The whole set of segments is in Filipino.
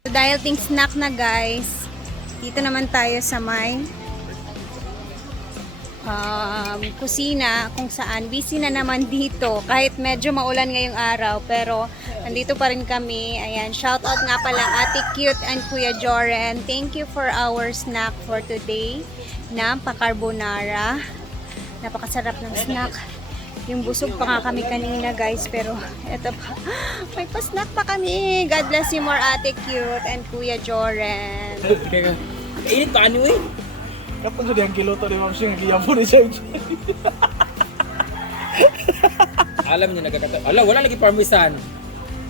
So, dahil ting snack na guys, dito naman tayo sa may kusina kung saan busy na naman dito kahit medyo maulan ngayong araw pero nandito pa rin kami. Ayan, shout out nga pala Ate Cute and Kuya Joren. Thank you for our snack for today na pa-carbonara. Napakasarap ng snack. Yung busog pa nga kami kanina guys pero eto pa, may pa-snack pa kami. God bless you more Ate Cute and Kuya Joren. Init pa ano eh. Kapag sa ang kilo to ni Ma'am Shing, nagiyam po ni George. Alam niyo nagkakata. Ala, wala lagi parmesan.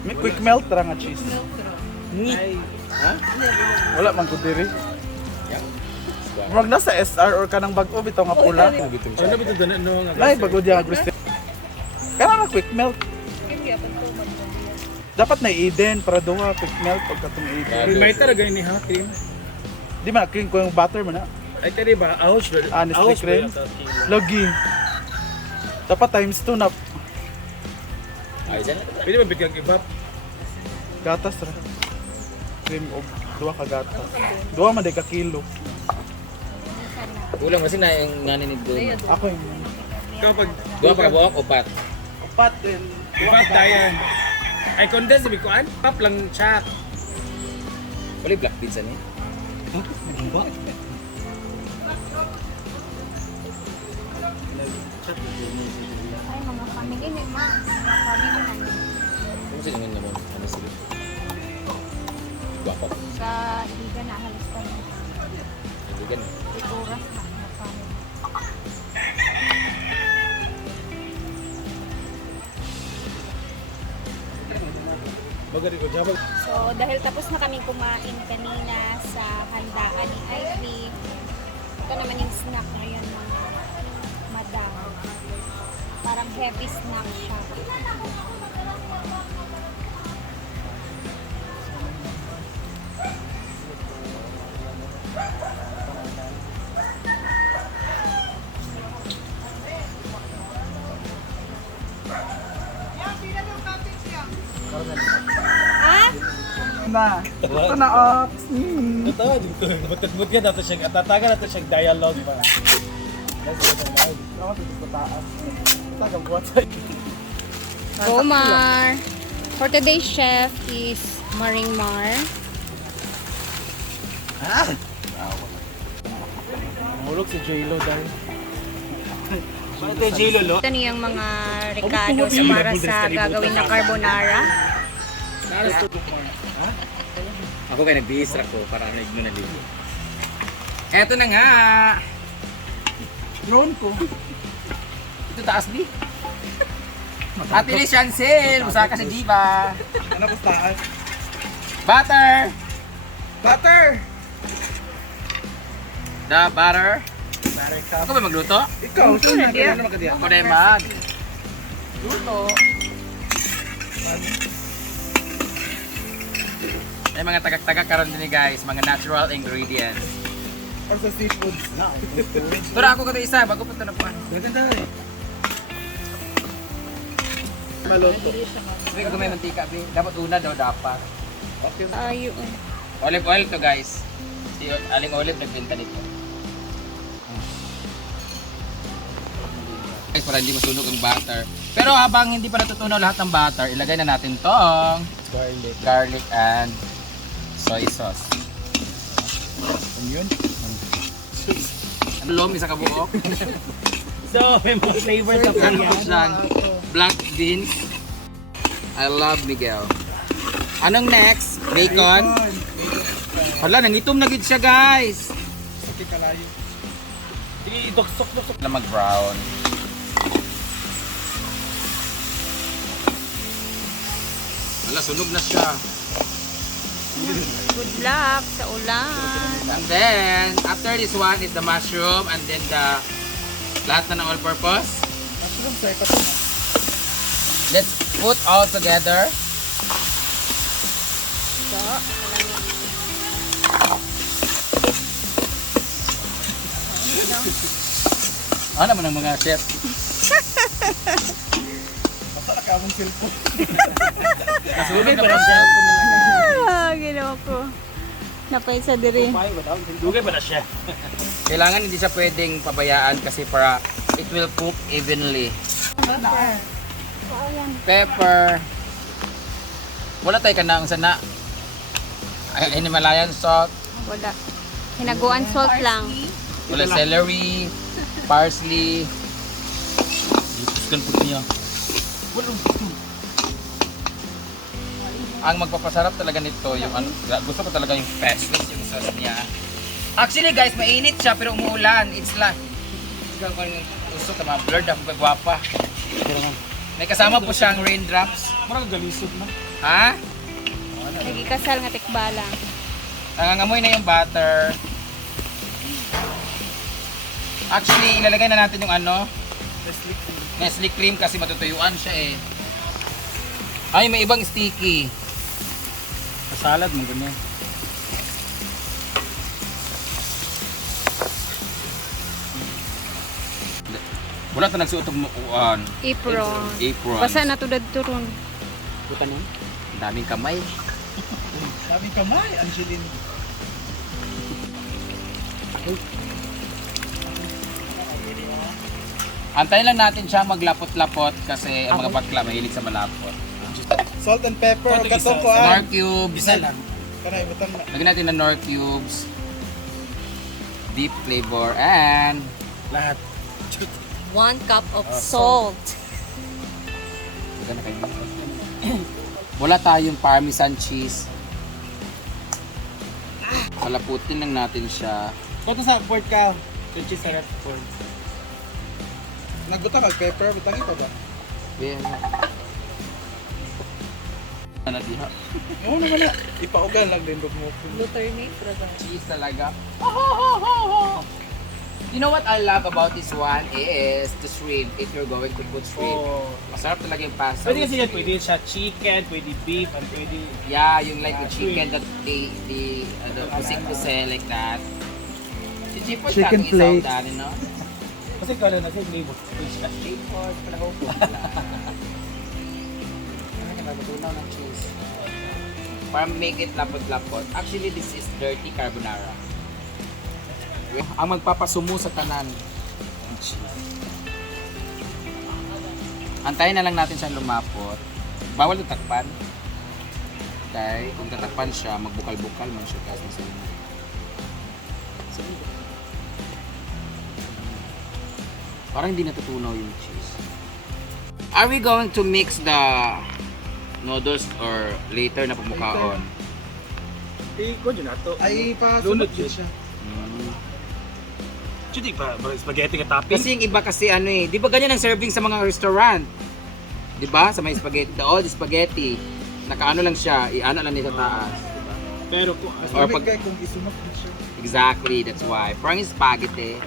May quick melt ra nga cheese. Ngit. Ha? Wala man ko diri. Murag nasa SR or kanang bag-o bitaw nga pula. Ano bito danan no nga. Nay bago diya gusto. Kana na quick melt. Dapat na Eden para duha quick melt pagkatong Eden. May talaga ini ha, cream. Di man cream ko yung butter man na. Ay tadi ba? Ahos ba? Honestly cream. Lagi. Dapat times 2 na Ay, dyan. Pwede ba bigyan ibab? gatas ra. Cream og duha ka gatas. Duha man day ka kilo. Kulang kasi na yung naninid doon. Ako yung Kapag Dua pa buwak o pat. upat din. ibab dayan. Ay condense sabi ko an, pap lang chat. Wala yung black pizza niya. Ay, mga family ni Ma. Mga family na. Ano sila ngayon naman? Ano sila? Guwapo. Sa Iligan na halos kami. Hindi gan. 8 oras na. Mga family. Bagari ko jabal. So, dahil tapos na kaming kumain kanina sa handaan ni Ivy, ito naman yung snack ngayon mga madam. Parang heavy snack siya. Ha? Na. Ito na ops. Ito, butod yan nato siya, tataga nato siya dialogue pa. Ako dito sa taas. Tagang buhat sa Omar. For today's chef is Maringmar. Mulog si J-Lo dahil. Ano tayo J-Lo, lo? Ito niyang mga recados para sa gagawin na carbonara. Ako kaya nag-distract ko para nag-igno na dito. Eto na nga! Drone ko. Ito taas di. Ate Liz Chancel! Musaka si Diva! Ano po taas? Butter! Butter! The butter. Mare ka. Ako ba magluto? Ikaw, ito na. Kaya naman ka diyan. Ako na yung mag. Luto. May mga tagak-tagak karon din guys, mga natural ingredients. Or sa seafoods. Pero ako kato isa, bago pa ito na po. Ganda eh. Maloto. Hindi ko may mantika, be. Dapat una daw dapat. Ayun. Olive oil to guys. Si Aling Olive nagbenta nito. Guys, para hindi masunog ang butter. Pero habang hindi pa natutunaw lahat ng butter, ilagay na natin tong garlic and soy sauce. Ano yun? Ano lom, isa kabuok? So, may mga flavors sa Yan, kanya. yan. Black beans. I love Miguel. Anong next? Bacon? Hala, nangitom na gid siya guys. Sakit kalayo. Idoksok-doksok. Na mag-brown. Hala, sunog na siya. Good luck sa ulan. And then, after this one is the mushroom and then the lahat na ng all-purpose. Mushroom sir, ito. Let's put all together. So, Ano naman ang mga chef? Basta na ka mong cellphone. Nasunog na pa siya. Ginawa ko. Napay sa diri. Dugay ba na siya? Kailangan hindi siya pwedeng pabayaan kasi para it will cook evenly. Pepper. Wala tayo kanang sana. Himalayan salt. Wala. Hinaguan salt lang. Wala celery. Parsley. Ipuskan po niya. Ang magpapasarap talaga nito yung ano, gusto ko talaga yung pesos, yung sauce niya. Actually guys, mainit siya pero umuulan. It's like gusto ko mga blurred ako kagwapa. May kasama po siyang raindrops. Marang galisod na. Ha? Nagikasal nga tikbala. Nangangamoy na yung butter. Actually, ilalagay na natin yung ano, Nestle cream kasi matutuyuan siya eh. Ay, may ibang sticky. Sa salad mo ganyan. Wala ta nagsuot og Apron. apron. Basa na tudad turon. Buta nun? Ang daming kamay. Sabi kamay, Angeline. Antayin lang natin siya maglapot-lapot kasi ang mga bakla mahilig sa malapot. Salt and pepper, Pwede katong isa. ko Nor cubes. Bisa lang. Kanay, butang na. Lagyan natin ng nor cubes. Deep flavor and Lahat. 1 cup of salt. Lagyan na kayo. Wala tayong parmesan cheese. Palaputin lang natin siya. Ito sa pork ka. Cheese sarap pork. Nagbutang ang pepper, butang ito ba? Bien. Ano diha? Oo naman na. Ipaugal lang din mo. Cheese talaga. You know what I love about this one is the shrimp. If you're going to put shrimp, Oh. masarap talaga yung pasta. Pwede kasi yan. Pwede siya chicken, pwede beef, and pwede... Yeah, yung like the chicken that the pusik-puse like that. Si Chipot Chicken kami plate. isaw dami, no? Kasi kala na siya flavor. Chipot, pala ko po. Ano na matunaw ng cheese? Para make it lapot-lapot. Actually, this is dirty carbonara. Ang magpapasumo sa tanan. Ang cheese. Antayin na lang natin siya lumapot. Bawal tatakpan. Okay, kung tatakpan siya, magbukal-bukal man siya kasi. Parang hindi natutunaw yung cheese. Are we going to mix the noodles or later na pagmukaon? Iko dyan ato. Ay, Lunod pasunod yun. yun siya. Chidi pa, spaghetti nga topping. Kasi yung iba kasi ano eh, di ba ganyan ang serving sa mga restaurant? Di ba? Sa may spaghetti, the spaghetti. Nakaano lang siya, iano lang nito sa taas. Pero kung Or Or pag- kung isunod din siya. Exactly, that's why. Parang yung spaghetti.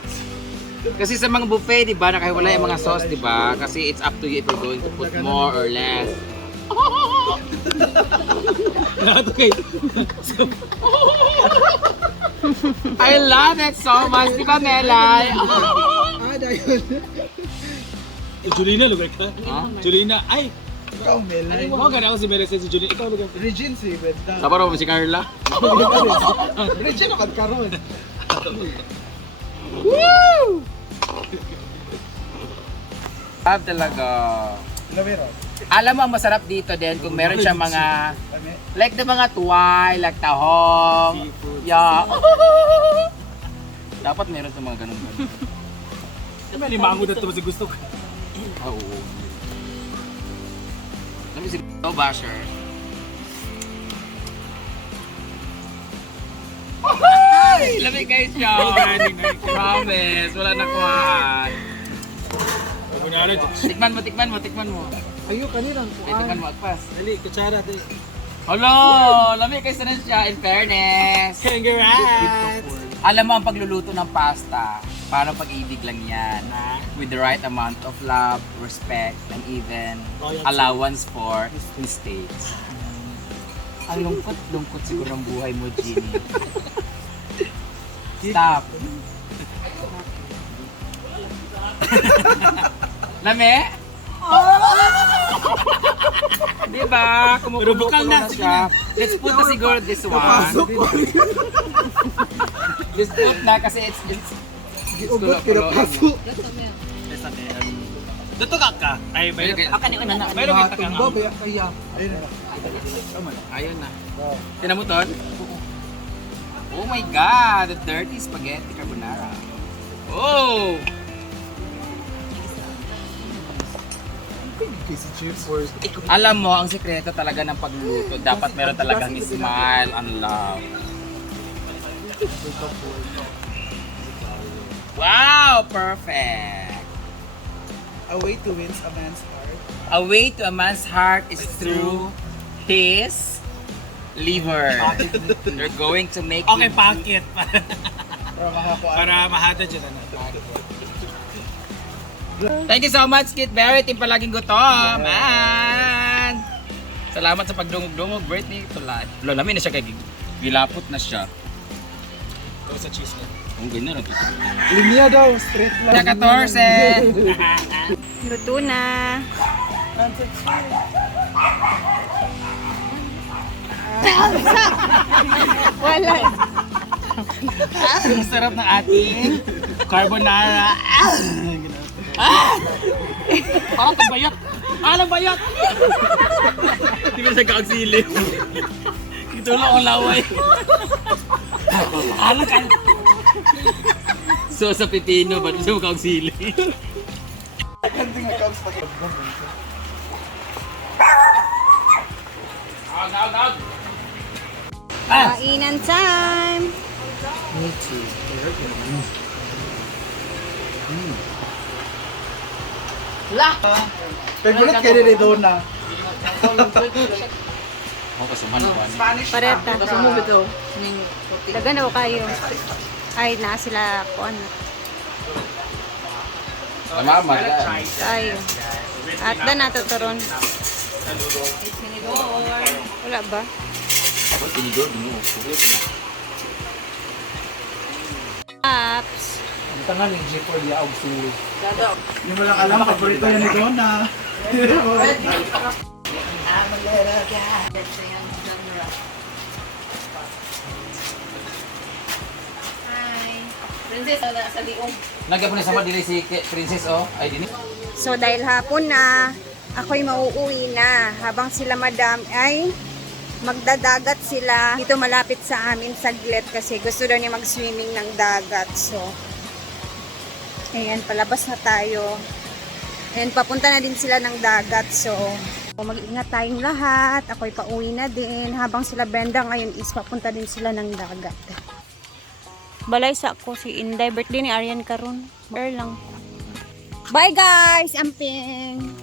Kasi sa mga buffet, di ba, nakahiwalay ang mga sauce, di ba? Kasi it's up to you if you're going to put more or less. Lahat okay. I love it so much, di ba, Melay? Ah, dahil. Julina, lugar ka? Huh? Julina, ay! Ikaw, Melay. Mo ka na ako si Mary si Julina. Ikaw lugar ka. Regine si Benda. Sabaro mo si Carla? Regine naman karon. Love talaga. Lamero. Alam mo ang masarap dito din kung meron siya mga Kami. like the mga tuway, like tahong. Seafood. Yeah. Dapat meron sa mga ganun. May limango na ito kasi gusto ko. Oo. Alam mo si Basher. Ay! Lamig kayo siya. Promise. Wala na kuhaan. Pabunalo dyan. Tikman mo. Ayo, kanirang Tikman mo, agpas. Dali, kutsara. Dali. Hello! Lamig kayo na siya, in fairness. Congrats! Alam mo ang pagluluto ng pasta, parang pag-ibig lang yan. With the right amount of love, respect, and even allowance for mistakes. Ang lungkot siguro ng buhay mo, Ginny. Stop. Lame? Diba? Pero Kumukulo bukal na, na sige siya. Let's put na siguro this one. Let's put na kasi it's Giugot kinapasok. Dito ka. Ay, bayro. Bayro may takang. Kaya. Ayun na. Tinan mo ton? Oh my God! The dirty spaghetti carbonara. Oh! Kasi cheers for Alam mo, ang sekreto talaga ng pagluluto, dapat meron talagang smile and love. Wow! Perfect! a way to win a man's heart. A way to a man's heart is through his liver. You're going to make Okay, him- packet. Para makakuha. Para mahada dyan na. Thank you so much, Kit Barrett. Yung palaging gutom. And salamat sa pagdungog-dungog. Birthday to life. Lalamin na siya kay gilapot na siya. Ito sa cheese na. Ang ganyan. Linya daw, straight lang. Sa 14. Luto na. Wala. Ang sarap ng ating carbonara. Parang tabayat. Alam bayat. Hindi mo siya kaagsilip. Ito lang ang laway. Alam ka. So sa pipino, ba't siya kaagsilip? Hindi nga counts pa. Kainan time. Me too. Favorite kayo ni Donna. Ako kasuman ba? Pareta. Dagan daw kayo. Ay, na sila kon. Salamat. Kayo. At na natuturon. Wala ba? Ako tinigod mo. Apps. Ang tangan ni J4 Yaog si... Hindi mo lang alam, paborito yan ni Donna. Nagyan po na sama dili si Princess oh. Ay dini. So dahil hapon na, ako'y mauuwi na habang sila madam ay magdadagat sila dito malapit sa amin saglit kasi gusto daw niya mag-swimming ng dagat. So, ayan, palabas na tayo. And papunta na din sila ng dagat. So, mag-ingat tayong lahat. Ako'y pauwi na din. Habang sila Brenda ngayon is papunta din sila ng dagat. Balay sa ako si Inday. Birthday ni Arian karon. Bear lang. Bye guys! Amping!